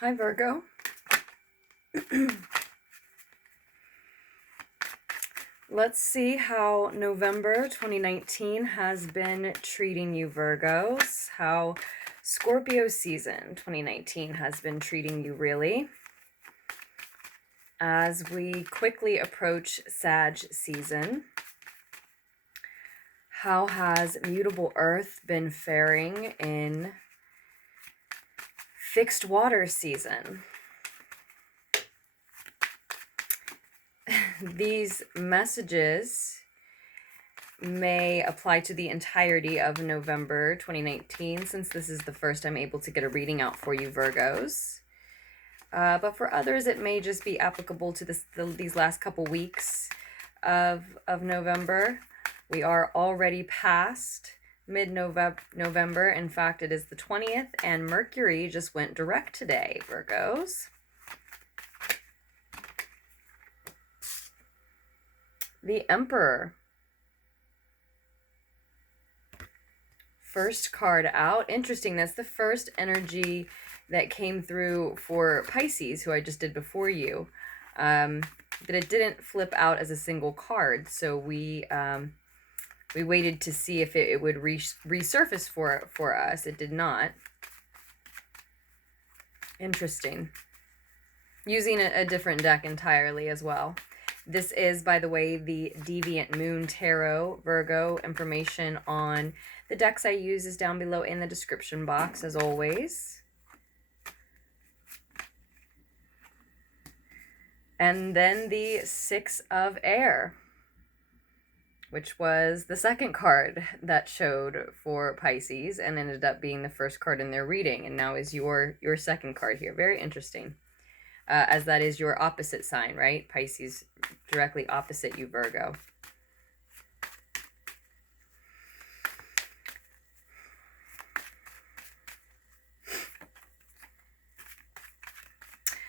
Hi, Virgo. Let's see how November 2019 has been treating you, Virgos. How Scorpio season 2019 has been treating you, really. As we quickly approach Sag season, how has mutable Earth been faring in fixed water season? These messages may apply to the entirety of November 2019, since this is the first I'm able to get a reading out for you, Virgos. But for others, it may just be applicable to these last couple weeks of November. We are already past mid-November. In fact, it is the 20th, and Mercury just went direct today, Virgos. The Emperor. First card out. Interesting. That's the first energy that came through for Pisces, who I just did before you. That it didn't flip out as a single card. So we waited to see if it would resurface for us. It did not. Interesting. Using a different deck entirely as well. This is, by the way, the Deviant Moon Tarot, Virgo. Information on the decks I use is down below in the description box, as always. And then the Six of Air, which was the second card that showed for Pisces and ended up being the first card in their reading, and now is your second card here. Very interesting. As that is your opposite sign, right? Pisces directly opposite you, Virgo.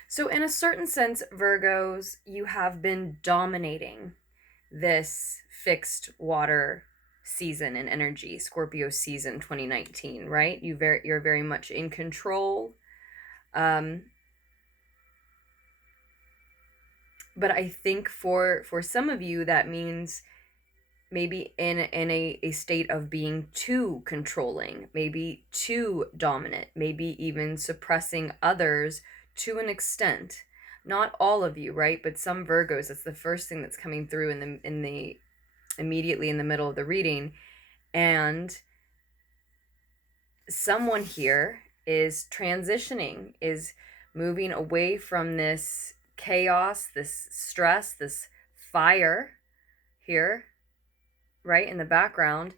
So in a certain sense, Virgos, you have been dominating this fixed water season and energy, Scorpio season 2019, right? You're very much in control. But I think for some of you, that means maybe in a state of being too controlling, maybe too dominant, maybe even suppressing others to an extent. Not all of you, right? But some Virgos, that's the first thing that's coming through in the immediately in the middle of the reading. And someone here is transitioning, is moving away from this chaos, this stress, this fire here, right, in the background,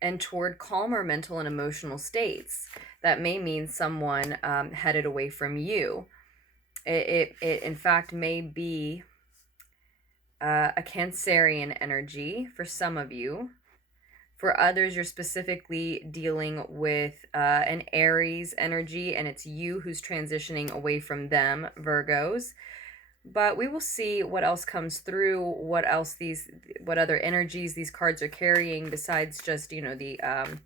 and toward calmer mental and emotional states. That may mean someone headed away from you. It in fact may be a Cancerian energy for some of you. For others, you're specifically dealing with an Aries energy, and it's you who's transitioning away from them, Virgos. But we will see what else comes through, what other energies these cards are carrying besides just, the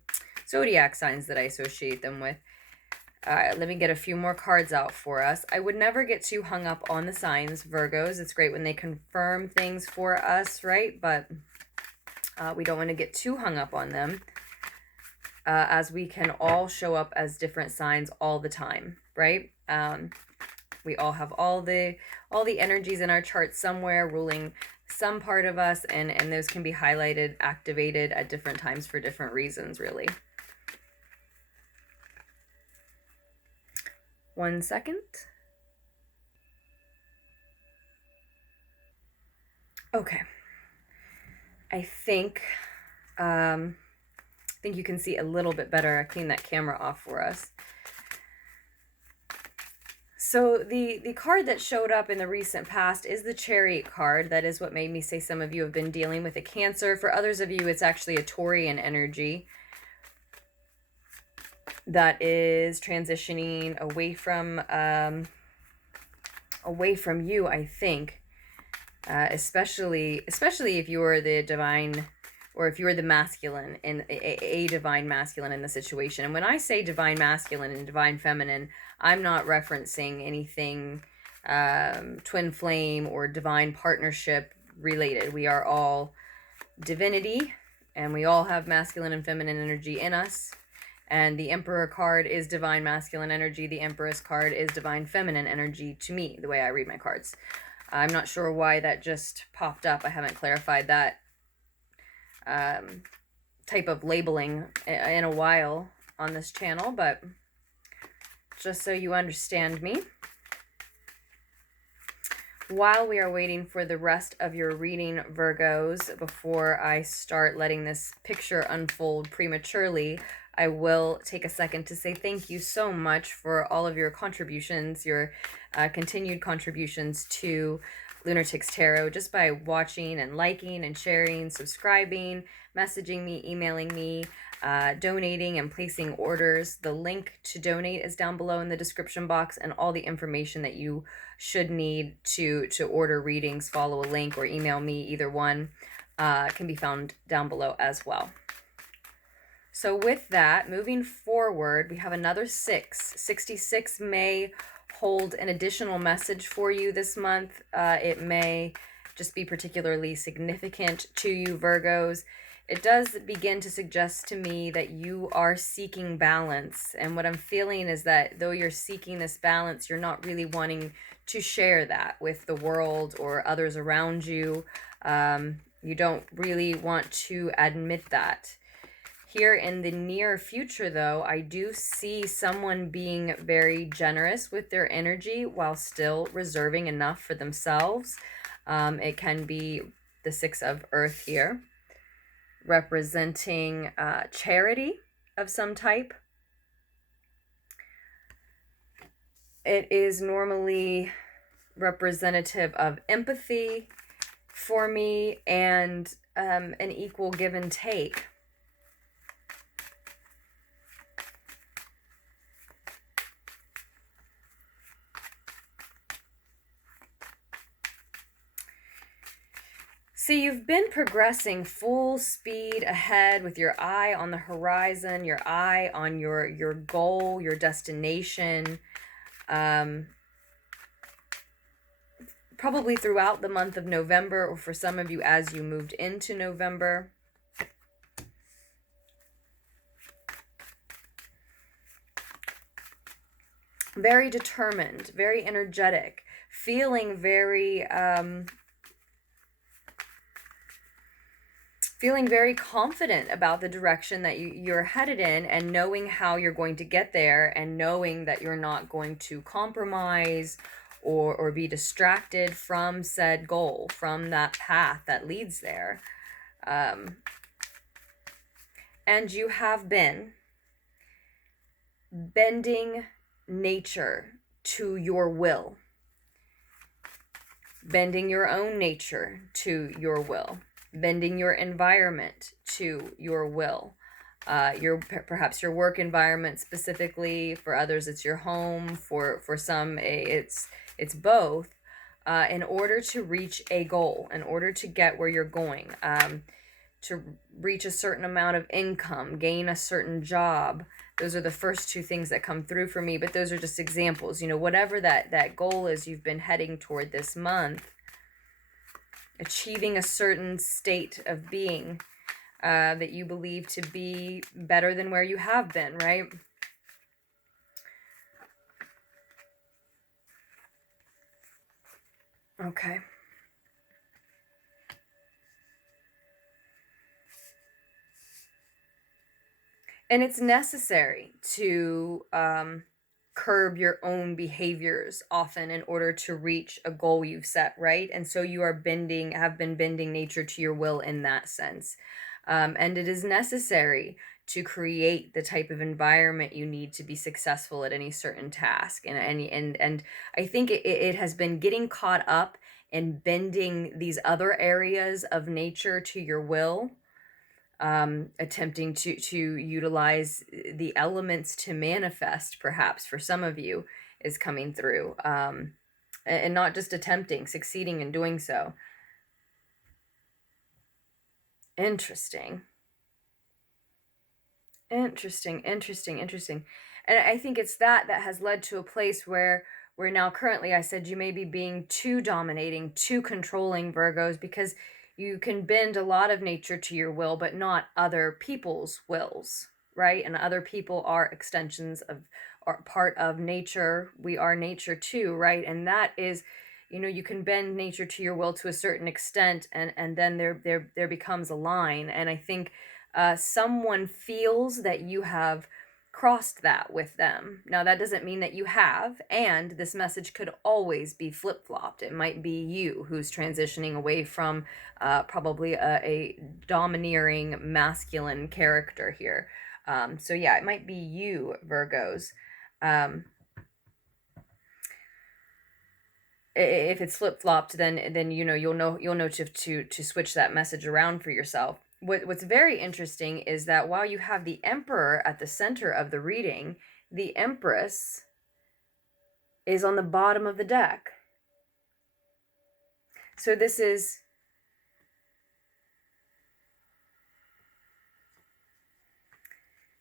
zodiac signs that I associate them with. Let me get a few more cards out for us. I would never get too hung up on the signs, Virgos. It's great when they confirm things for us, right? But we don't want to get too hung up on them, as we can all show up as different signs all the time, right? We all have all the energies in our chart somewhere ruling some part of us, and those can be highlighted, activated at different times for different reasons, really. 1 second. Okay. I think you can see a little bit better. I cleaned that camera off for us. So the card that showed up in the recent past is the Chariot card. That is what made me say some of you have been dealing with a Cancer. For others of you, it's actually a Taurian energy that is transitioning away from you, I think. Especially if you are the divine or if you're the masculine in a divine masculine in the situation. And when I say divine masculine and divine feminine, I'm not referencing anything twin flame or divine partnership related. We are all divinity, and we all have masculine and feminine energy in us. And the Emperor card is divine masculine energy. The Empress card is divine feminine energy to me, the way I read my cards. I'm not sure why that just popped up. I haven't clarified that type of labeling in a while on this channel, but just so you understand me. While we are waiting for the rest of your reading, Virgos, before I start letting this picture unfold prematurely, I will take a second to say thank you so much for all of your contributions, your continued contributions to Lunartics Tarot, just by watching and liking and sharing, subscribing, messaging me, emailing me, donating and placing orders. The link to donate is down below in the description box, and all the information that you should need to order readings, follow a link or email me, either one, can be found down below as well. So with that, moving forward, we have another 6. 66 may hold an additional message for you this month. It may just be particularly significant to you, Virgos. It does begin to suggest to me that you are seeking balance. And what I'm feeling is that though you're seeking this balance, you're not really wanting to share that with the world or others around you. You don't really want to admit that. Here in the near future, though, I do see someone being very generous with their energy while still reserving enough for themselves. It can be the 6 of Earth here, representing charity of some type. It is normally representative of empathy for me and an equal give and take. See, you've been progressing full speed ahead with your eye on the horizon, your eye on your goal, your destination, probably throughout the month of November, or for some of you as you moved into November. Very determined, very energetic, feeling very confident about the direction that you're headed in, and knowing how you're going to get there, and knowing that you're not going to compromise or be distracted from said goal, from that path that leads there. And you have been bending nature to your will, bending your own nature to your will, bending your environment to your will. Perhaps your work environment specifically. For others, it's your home. For some, it's both. In order to reach a goal, in order to get where you're going, to reach a certain amount of income, gain a certain job. Those are the first 2 things that come through for me, but those are just examples. You know, whatever that goal is you've been heading toward this month, achieving a certain state of being that you believe to be better than where you have been, right? Okay. And it's necessary to curb your own behaviors often in order to reach a goal you've set, right? And so you are have been bending nature to your will in that sense. And it is necessary to create the type of environment you need to be successful at any certain task. And I think it has been getting caught up in bending these other areas of nature to your will, attempting to utilize the elements to manifest, perhaps for some of you, is coming through, and not just attempting, succeeding in doing so. Interesting. Interesting, interesting, interesting. And I think it's that has led to a place where now currently, I said, you may be being too dominating, too controlling, Virgos, because you can bend a lot of nature to your will, but not other people's wills, right? And other people are extensions of, are part of nature. We are nature too, right? And that is, you can bend nature to your will to a certain extent, and then there becomes a line. And I think someone feels that you have crossed that with them. Now, that doesn't mean that you have, and this message could always be flip-flopped. It might be you who's transitioning away from probably a domineering masculine character here. So yeah, it might be you, Virgos. If it's flip-flopped, then you'll know to switch that message around for yourself. What's very interesting is that while you have the Emperor at the center of the reading, the Empress is on the bottom of the deck. So this is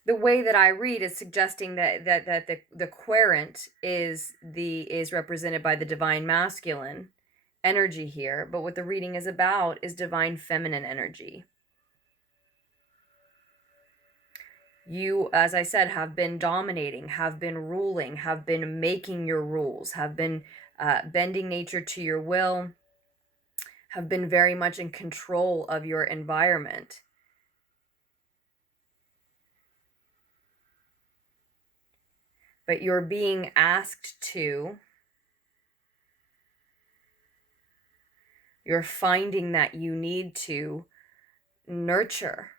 the way that I read is suggesting that the querent is represented by the divine masculine energy here, but what the reading is about is divine feminine energy. You, as I said, have been dominating, have been ruling, have been making your rules, have been bending nature to your will, have been very much in control of your environment. But you're being asked to, you're finding that you need to nurture.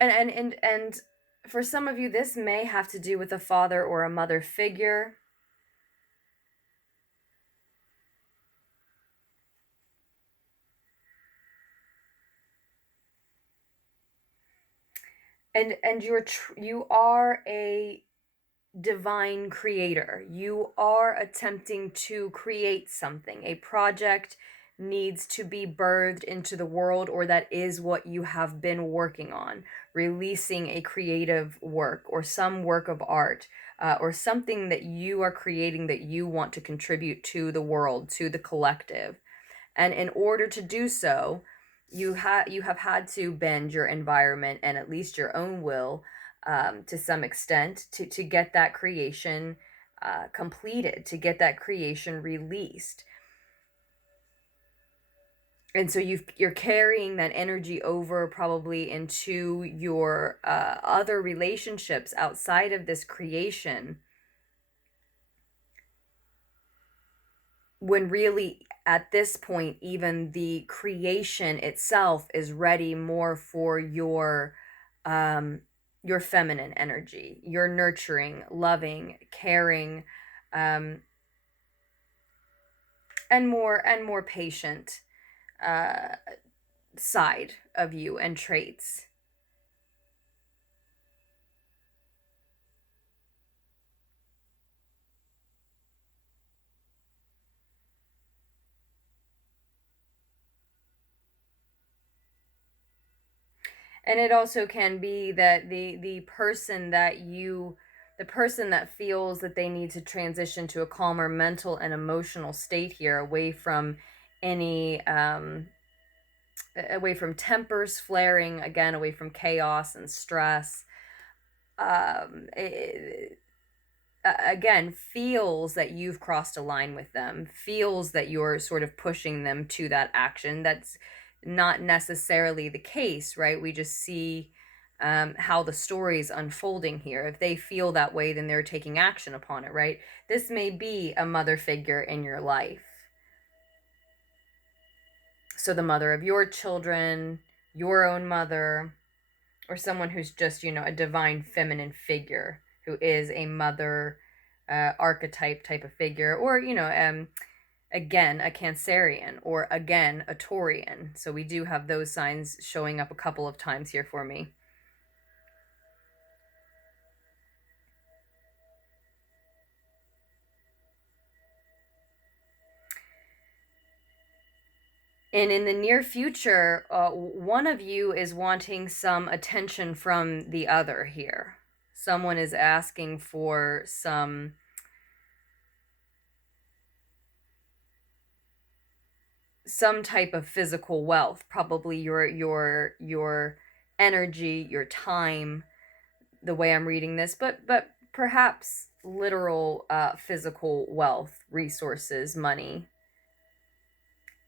And for some of you, this may have to do with a father or a mother figure. And you are a divine creator. You are attempting to create something. A project needs to be birthed into the world, or that is what you have been working on, releasing a creative work or some work of art, or something that you are creating that you want to contribute to the world, to the collective. And in order to do so, you have had to bend your environment and at least your own will, to some extent, to get that creation completed, to get that creation released. And so you're carrying that energy over probably into your other relationships outside of this creation, when really at this point even the creation itself is ready more for your feminine energy, your nurturing, loving, caring, and more patient side of you and traits. And it also can be that the person that feels that they need to transition to a calmer mental and emotional state here, away from any away from tempers flaring, again, away from chaos and stress, again, feels that you've crossed a line with them, feels that you're sort of pushing them to that action. That's not necessarily the case, right? We just see how the story's unfolding here. If they feel that way, then they're taking action upon it, right? This may be a mother figure in your life. So the mother of your children, your own mother, or someone who's just, a divine feminine figure who is a mother archetype type of figure, or, again, a Cancerian, or again, a Taurian. So we do have those signs showing up a couple of times here for me. And in the near future, one of you is wanting some attention from the other here. Someone is asking for some type of physical wealth, probably your energy, your time, the way I'm reading this, but perhaps literal physical wealth, resources, money.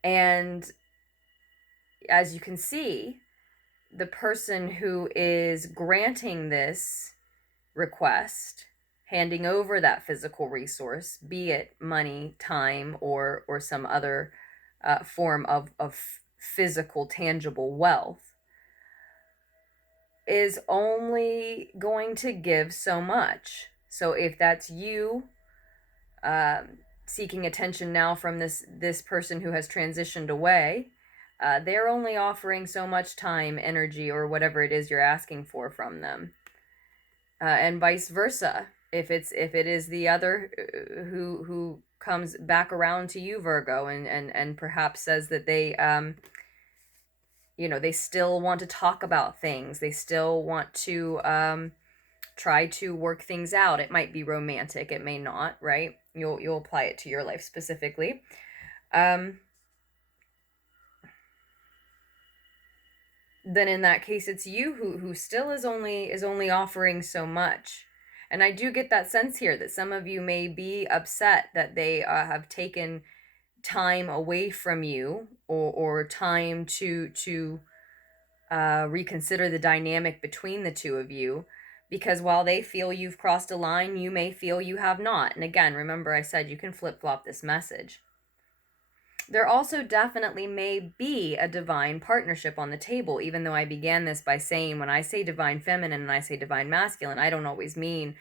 And as you can see, the person who is granting this request, handing over that physical resource, be it money, time, or some other form of physical, tangible wealth, is only going to give so much. So if that's you seeking attention now from this person who has transitioned away, they're only offering so much time, energy, or whatever it is you're asking for from them, and vice versa. If it is the other who comes back around to you, Virgo, and perhaps says that they they still want to talk about things, they still want to try to work things out. It might be romantic, it may not, right? You'll apply it to your life specifically. Then in that case, it's you who still is only offering so much. And I do get that sense here that some of you may be upset that they have taken time away from you, or time to reconsider the dynamic between the two of you, because while they feel you've crossed a line, you may feel you have not. And again, remember I said you can flip-flop this message. There also definitely may be a divine partnership on the table, even though I began this by saying when I say divine feminine and I say divine masculine, I don't always mean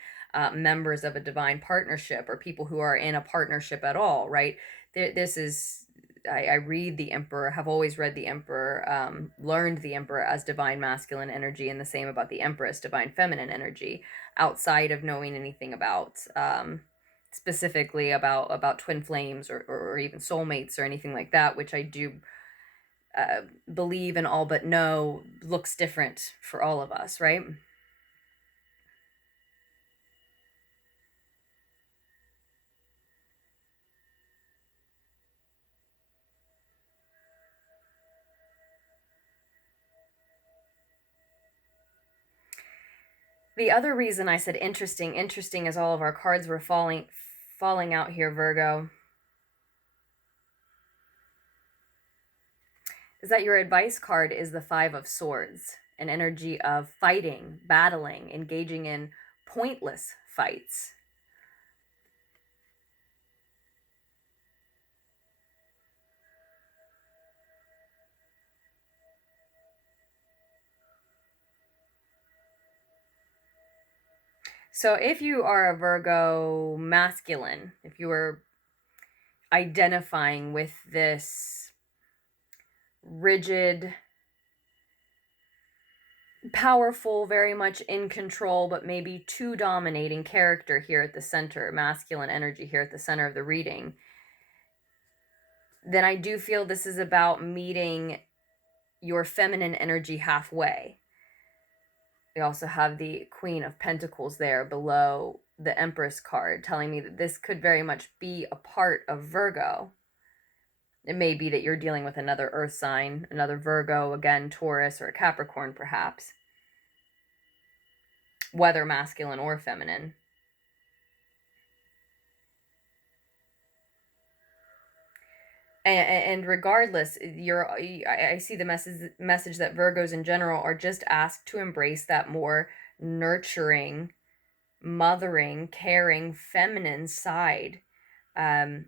members of a divine partnership or people who are in a partnership at all, right? This is, I read the Emperor, have always read the Emperor, learned the Emperor as divine masculine energy, and the same about the Empress, divine feminine energy, outside of knowing anything about specifically about twin flames or even soulmates or anything like that, which I do believe and all but know looks different for all of us, right? The other reason I said interesting is all of our cards were falling out here, Virgo, is that your advice card is the Five of Swords, an energy of fighting, battling, engaging in pointless fights. So if you are a Virgo masculine, if you are identifying with this rigid, powerful, very much in control, but maybe too dominating character here at the center, masculine energy here at the center of the reading, then I do feel this is about meeting your feminine energy halfway. We also have the Queen of Pentacles there below the Empress card, telling me that this could very much be a part of Virgo. It may be that you're dealing with another earth sign, another Virgo, again, Taurus, or a Capricorn, perhaps. Whether masculine or feminine. And regardless, I see the message that Virgos in general are just asked to embrace that more nurturing, mothering, caring, feminine side. And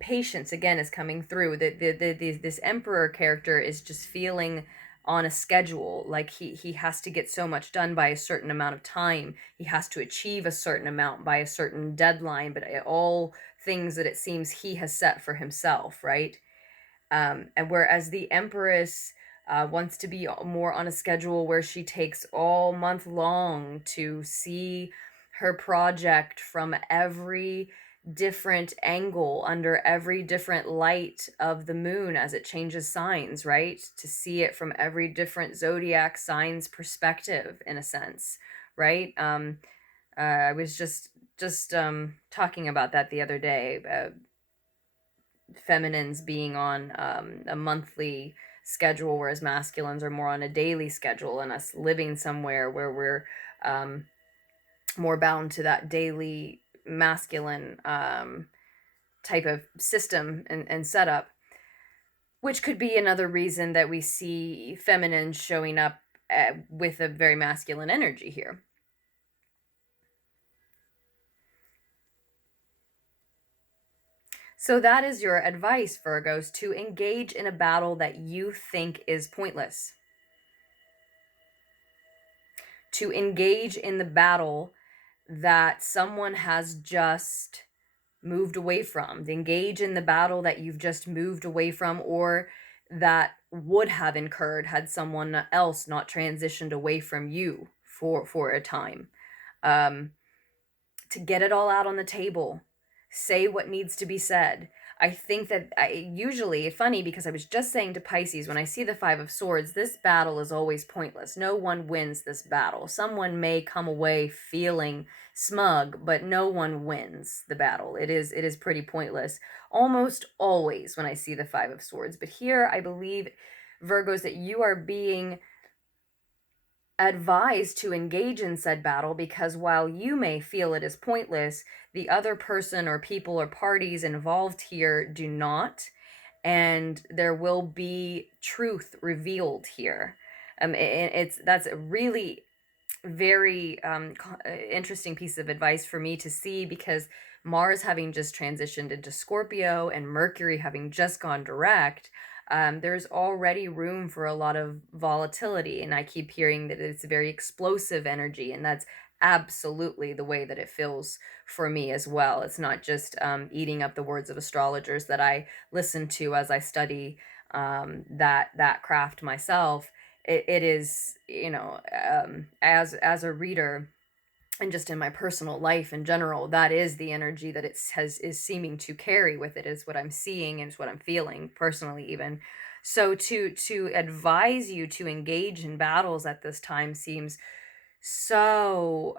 patience again is coming through. This Emperor character is just feeling on a schedule, like he has to get so much done by a certain amount of time, he has to achieve a certain amount by a certain deadline, but all things that it seems he has set for himself, right? And whereas the Empress wants to be more on a schedule where she takes all month long to see her project from every different angle, under every different light of the moon as it changes signs, right? To see it from every different zodiac sign's perspective, in a sense, right? I was just talking about that the other day. Feminines being on a monthly schedule, whereas masculines are more on a daily schedule, and us living somewhere where we're more bound to that daily masculine type of system and setup, which could be another reason that we see feminines showing up with a very masculine energy here. So that is your advice, Virgos, to engage in a battle that you think is pointless. To engage in the battle that someone has just moved away from. To engage in the battle that you've just moved away from, or that would have incurred had someone else not transitioned away from you for a time. To get it all out on the table. Say what needs to be said. I think that usually, funny, because I was just saying to Pisces, when I see the Five of Swords, this battle is always pointless. No one wins this battle. Someone may come away feeling smug, but no one wins the battle. It is pretty pointless. Almost always when I see the Five of Swords. But here, I believe, Virgos, that you are being advised to engage in said battle, because while you may feel it is pointless, the other person or people or parties involved here do not, and there will be truth revealed here. That's a really very interesting piece of advice for me to see, because Mars having just transitioned into Scorpio and Mercury having just gone direct, there's already room for a lot of volatility, and I keep hearing that it's a very explosive energy, and that's absolutely the way that it feels for me as well. It's not just eating up the words of astrologers that I listen to as I study that craft myself. It is, as a reader, and just in my personal life in general, that is the energy that is seeming to carry with it, is what I'm seeing and is what I'm feeling personally, even. So to advise you to engage in battles at this time seems so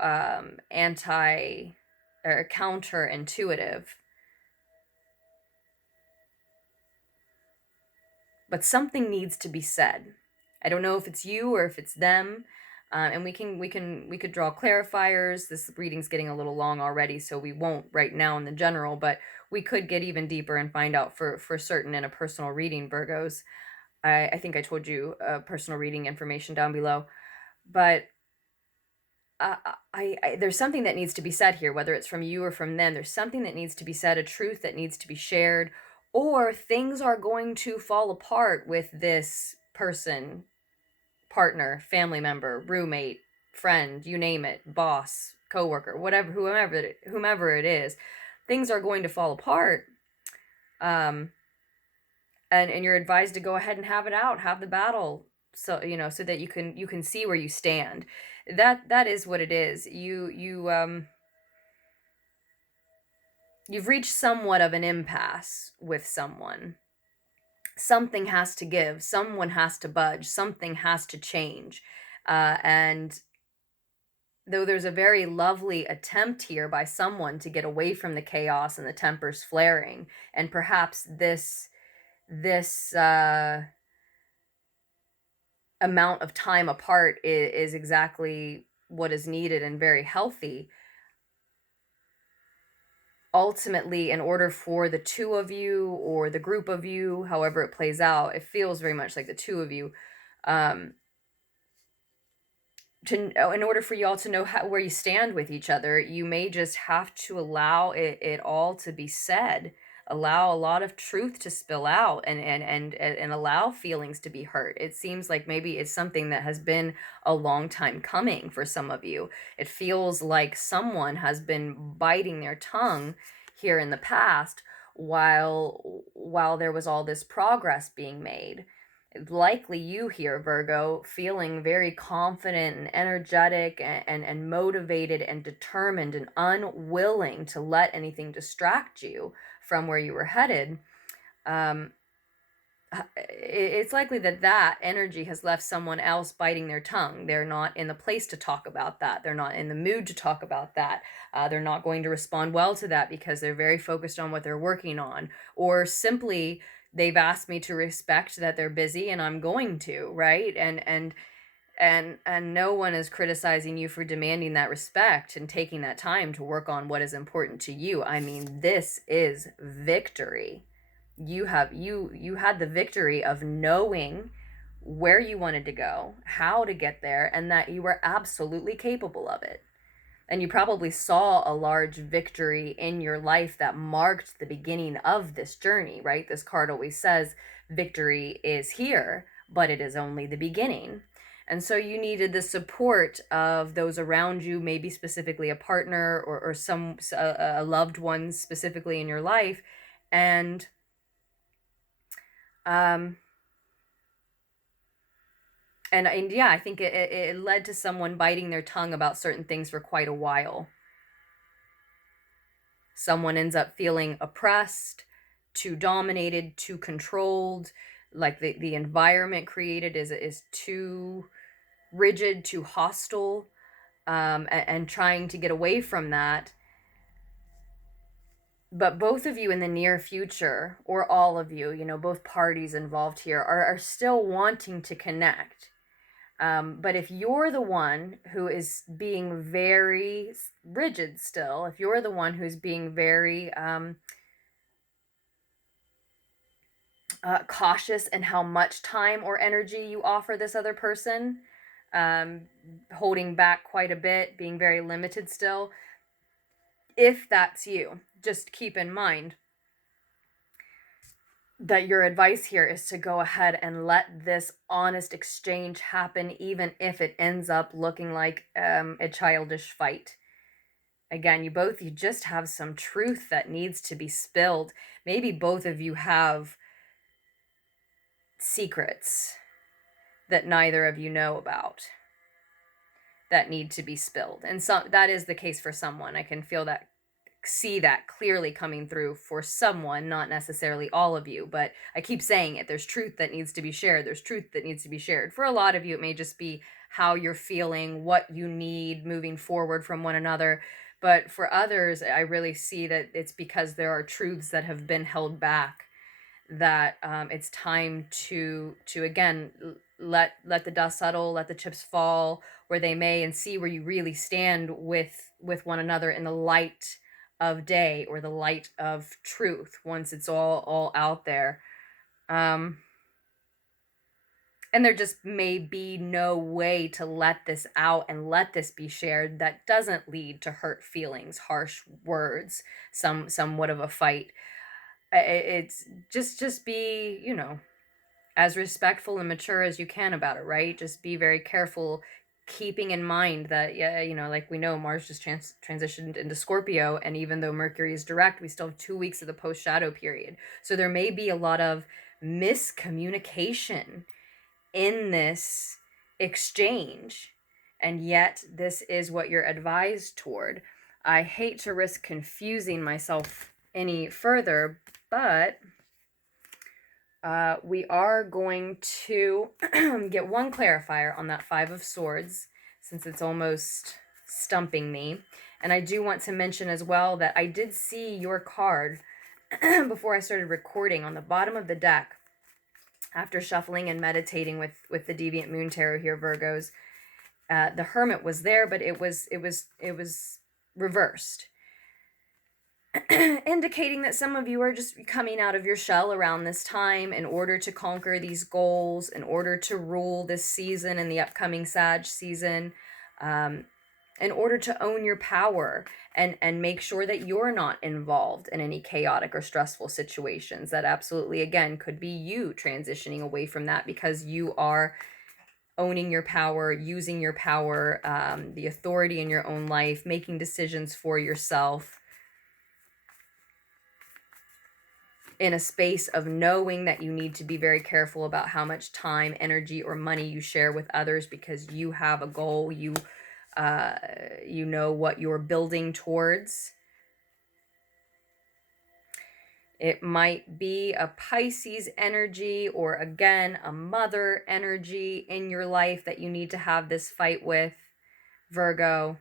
anti or counterintuitive. But something needs to be said. I don't know if it's you or if it's them. And we could draw clarifiers. This reading's getting a little long already, so we won't right now in the general, but we could get even deeper and find out for certain in a personal reading, Virgos. I think I told you personal reading information down below. But there's something that needs to be said here, whether it's from you or from them. There's something that needs to be said, a truth that needs to be shared, or things are going to fall apart with this person, partner, family member, roommate, friend, you name it, boss, coworker, whatever, whomever it is. Things are going to fall apart. And you're advised to go ahead and have it out, have the battle, so so that you can see where you stand. That is what it is. You've reached somewhat of an impasse with someone. Something has to give, someone has to budge, something has to change. And though there's a very lovely attempt here by someone to get away from the chaos and the tempers flaring, and perhaps this amount of time apart is exactly what is needed and very healthy. Ultimately, in order for the two of you, or the group of you, however it plays out, it feels very much like the two of you, in order for y'all to know where you stand with each other, you may just have to allow it all to be said, allow a lot of truth to spill out, and allow feelings to be hurt. It seems like maybe it's something that has been a long time coming for some of you. It feels like someone has been biting their tongue here in the past while there was all this progress being made. likely you here, Virgo, feeling very confident and energetic and motivated and determined and unwilling to let anything distract you from where you were headed. It's likely that that energy has left someone else biting their tongue. They're not in the place to talk about that. They're not in the mood to talk about that. They're not going to respond well to that because they're very focused on what they're working on, or simply they've asked me to respect that they're busy and I'm going to, right? And no one is criticizing you for demanding that respect and taking that time to work on what is important to you. I mean, this is victory. You had the victory of knowing where you wanted to go, how to get there, and that you were absolutely capable of it. And you probably saw a large victory in your life that marked the beginning of this journey, right? This card always says victory is here, but it is only the beginning. And so you needed the support of those around you, maybe specifically a partner or a loved one specifically in your life. And Um, and yeah, I think it led to someone biting their tongue about certain things for quite a while. Someone ends up feeling oppressed, too dominated, too controlled, like the environment created is too rigid, too hostile, and trying to get away from that. But both of you in the near future, or all of you, both parties involved here, are still wanting to connect. But if you're the one who is being very rigid still, if you're the one who's being very cautious in how much time or energy you offer this other person, holding back quite a bit, being very limited still, if that's you, just keep in mind that your advice here is to go ahead and let this honest exchange happen, even if it ends up looking like a childish fight. Again, you just have some truth that needs to be spilled. Maybe both of you have secrets that neither of you know about that need to be spilled. And that is the case for someone. I can see that clearly coming through for someone, not necessarily all of you, but I keep saying it. There's truth that needs to be shared. There's truth that needs to be shared. For a lot of you, it may just be how you're feeling, what you need moving forward from one another. But for others, I really see that it's because there are truths that have been held back, that it's time to again let the dust settle, let the chips fall where they may, and see where you really stand with one another in the light of day, or the light of truth, once it's all out there. And there just may be no way to let this out and let this be shared that doesn't lead to hurt feelings, harsh words, somewhat of a fight. It's just be, as respectful and mature as you can about it, right? Just be very careful, keeping in mind that, like we know, Mars just transitioned into Scorpio, and even though Mercury is direct, we still have 2 weeks of the post-shadow period. So there may be a lot of miscommunication in this exchange, and yet this is what you're advised toward. I hate to risk confusing myself any further, but we are going to get one clarifier on that Five of Swords, since it's almost stumping me. And I do want to mention as well that I did see your card before I started recording on the bottom of the deck. After shuffling and meditating with the Deviant Moon Tarot here, Virgos, the Hermit was there, but it was reversed. Indicating that some of you are just coming out of your shell around this time in order to conquer these goals, in order to rule this season and the upcoming Sag season, in order to own your power and make sure that you're not involved in any chaotic or stressful situations. That absolutely, again, could be you transitioning away from that because you are owning your power, using your power, the authority in your own life, making decisions for yourself. in a space of knowing that you need to be very careful about how much time, energy, or money you share with others, because you have a goal, you know what you're building towards. It might be a Pisces energy, or again, a mother energy in your life that you need to have this fight with, Virgo.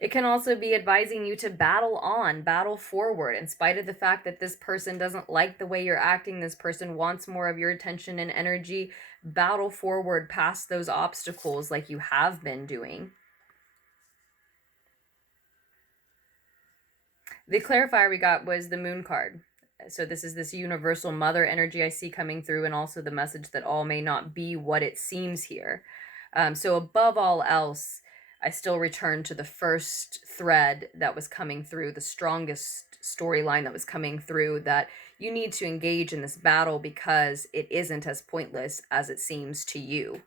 It can also be advising you to battle on, battle forward, in spite of the fact that this person doesn't like the way you're acting, this person wants more of your attention and energy. Battle forward past those obstacles like you have been doing. The clarifier we got was the Moon card. So this is this universal mother energy I see coming through, and also the message that all may not be what it seems here. So above all else, I still return to the first thread that was coming through, the strongest storyline that was coming through, that you need to engage in this battle because it isn't as pointless as it seems to you.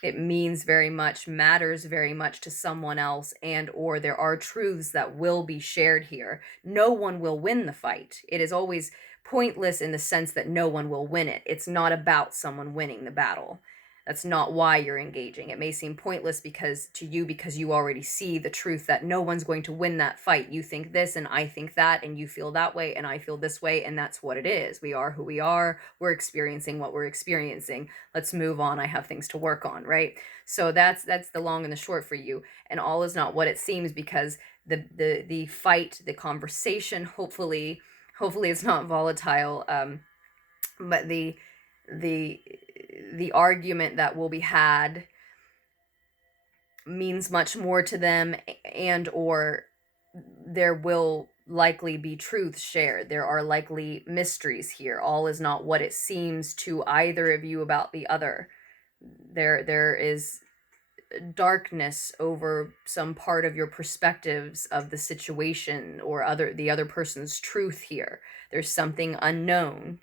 It means very much, matters very much to someone else, and or there are truths that will be shared here. No one will win the fight. It is always pointless in the sense that no one will win it. It's not about someone winning the battle. That's not why you're engaging. It may seem pointless because you already see the truth that no one's going to win that fight. You think this and I think that, and you feel that way and I feel this way, and that's what it is. We are who we are. We're experiencing what we're experiencing. Let's move on. I have things to work on, right? So that's the long and the short for you. And all is not what it seems, because the fight, the conversation, hopefully it's not volatile, but the argument that will be had means much more to them, and or there will likely be truths shared. There are likely mysteries here. All is not what it seems to either of you about the other. There is darkness over some part of your perspectives of the situation, or the other person's truth here. There's something unknown.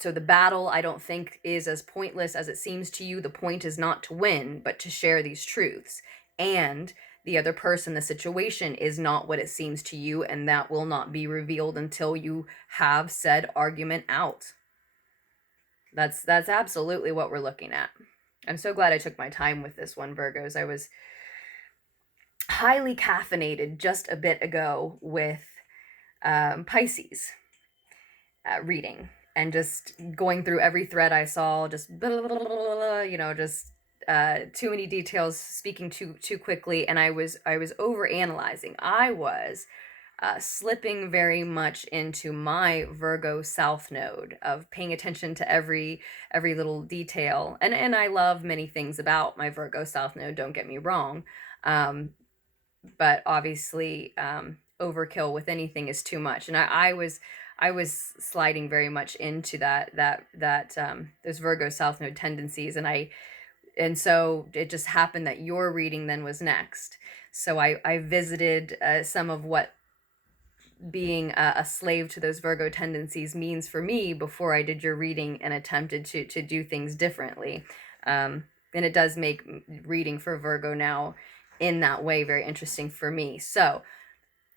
So the battle, I don't think, is as pointless as it seems to you. The point is not to win, but to share these truths. And the other person, the situation, is not what it seems to you, and that will not be revealed until you have said argument out. That's absolutely what we're looking at. I'm so glad I took my time with this one, Virgos. I was highly caffeinated just a bit ago with Pisces reading, and just going through every thread I saw, just blah, blah, blah, blah, just too many details, speaking too quickly, and I was overanalyzing. I was slipping very much into my Virgo South Node of paying attention to every little detail, and I love many things about my Virgo South Node. Don't get me wrong, but obviously overkill with anything is too much, and I was sliding very much into those Virgo South Node tendencies, and so it just happened that your reading then was next. So I visited some of what being a slave to those Virgo tendencies means for me before I did your reading, and attempted to do things differently. And it does make reading for Virgo now in that way very interesting for me. So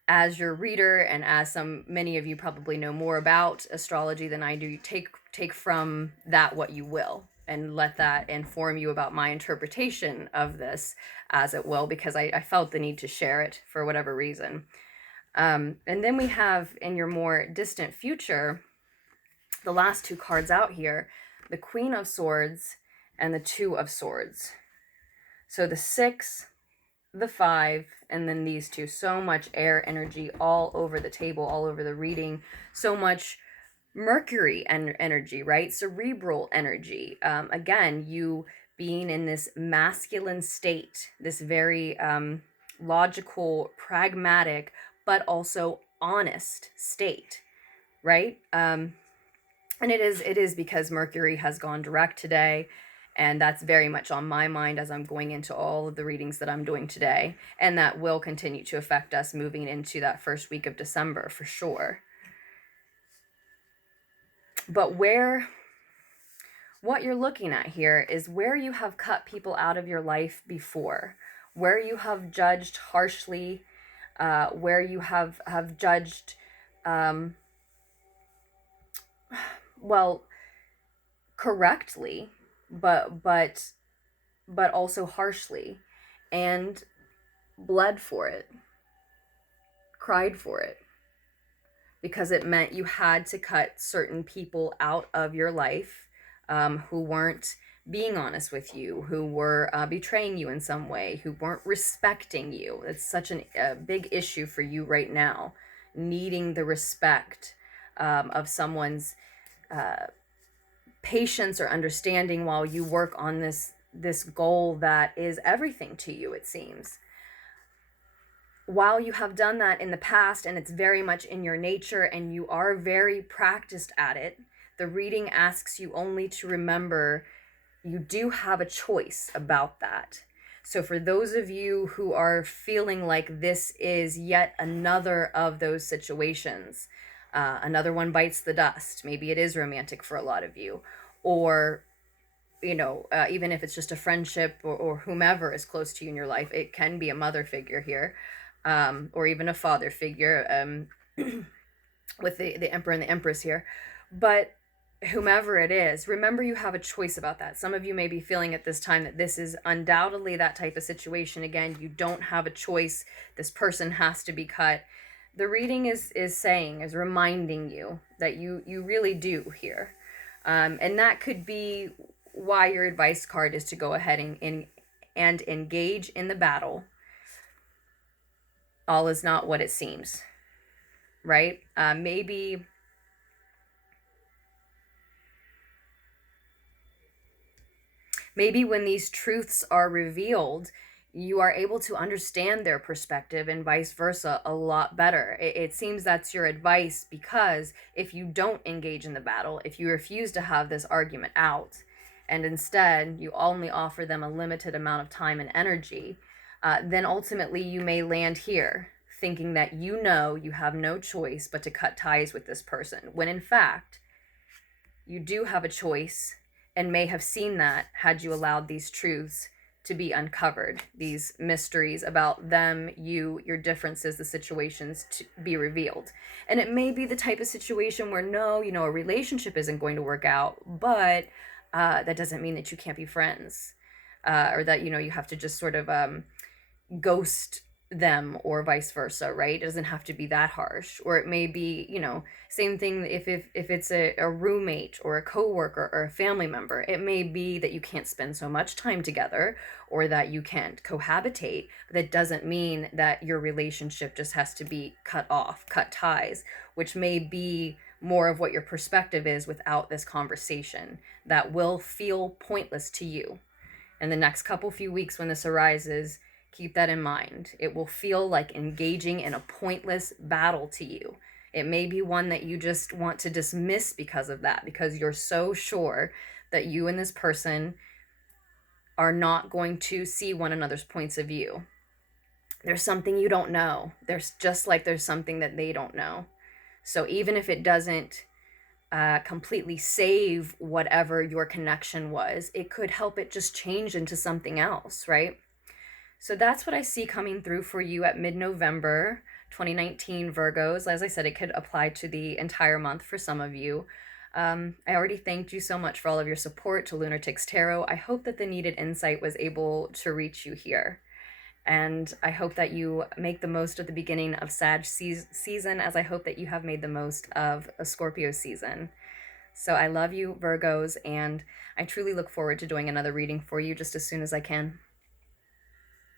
as your reader, and as many of you probably know more about astrology than I do, take from that what you will, and let that inform you about my interpretation of this as it will, because I felt the need to share it for whatever reason. And then we have, in your more distant future, the last two cards out here, the Queen of Swords and the Two of Swords. So the 6, the 5, and then these two. So much air energy all over the table, all over the reading. So much Mercury energy, right? Cerebral energy. Again, you being in this masculine state, this very logical, pragmatic, but also honest state, right? And it is because Mercury has gone direct today, and that's very much on my mind as I'm going into all of the readings that I'm doing today, and that will continue to affect us moving into that first week of December for sure. But what you're looking at here is where you have cut people out of your life before, where you have judged harshly, where you have judged, well, correctly, but also harshly, and bled for it, cried for it, because it meant you had to cut certain people out of your life, who weren't being honest with you, who were betraying you in some way, who weren't respecting you. It's such a big issue for you right now, needing the respect of someone's patience or understanding while you work on this goal that is everything to you, it seems. While you have done that in the past, and it's very much in your nature, and you are very practiced at it, the reading asks you only to remember you do have a choice about that. So for those of you who are feeling like this is yet another of those situations, another one bites the dust, maybe it is romantic for a lot of you, or even if it's just a friendship, or whomever is close to you in your life, it can be a mother figure here, or even a father figure, with the Emperor and the Empress here. But whomever it is, remember you have a choice about that. Some of you may be feeling at this time that this is undoubtedly that type of situation. Again, you don't have a choice. This person has to be cut. The reading is reminding you that you really do here. And that could be why your advice card is to go ahead and engage in the battle. All is not what it seems, right? Maybe when these truths are revealed, you are able to understand their perspective, and vice versa, a lot better. It seems that's your advice, because if you don't engage in the battle, if you refuse to have this argument out, and instead you only offer them a limited amount of time and energy, then ultimately you may land here thinking that you have no choice but to cut ties with this person, when in fact you do have a choice, and may have seen that had you allowed these truths to be uncovered, these mysteries about them, you, your differences, the situations to be revealed. And it may be the type of situation where a relationship isn't going to work out, but that doesn't mean that you can't be friends, or that you have to just sort of ghost them, or vice versa, right? It doesn't have to be that harsh. Or it may be, same thing if it's a roommate or a coworker or a family member. It may be that you can't spend so much time together, or that you can't cohabitate, but that doesn't mean that your relationship just has to be cut off, cut ties, which may be more of what your perspective is without this conversation that will feel pointless to you. In the next few weeks when this arises, keep that in mind. It will feel like engaging in a pointless battle to you. It may be one that you just want to dismiss because of that, because you're so sure that you and this person are not going to see one another's points of view. There's something you don't know. There's something that they don't know. So even if it doesn't completely save whatever your connection was, it could help it just change into something else, right? So that's what I see coming through for you at mid-November 2019, Virgos. As I said, it could apply to the entire month for some of you. I already thanked you so much for all of your support to Lunartics Tarot. I hope that the needed insight was able to reach you here. And I hope that you make the most of the beginning of Sag season, as I hope that you have made the most of a Scorpio season. So I love you, Virgos, and I truly look forward to doing another reading for you just as soon as I can.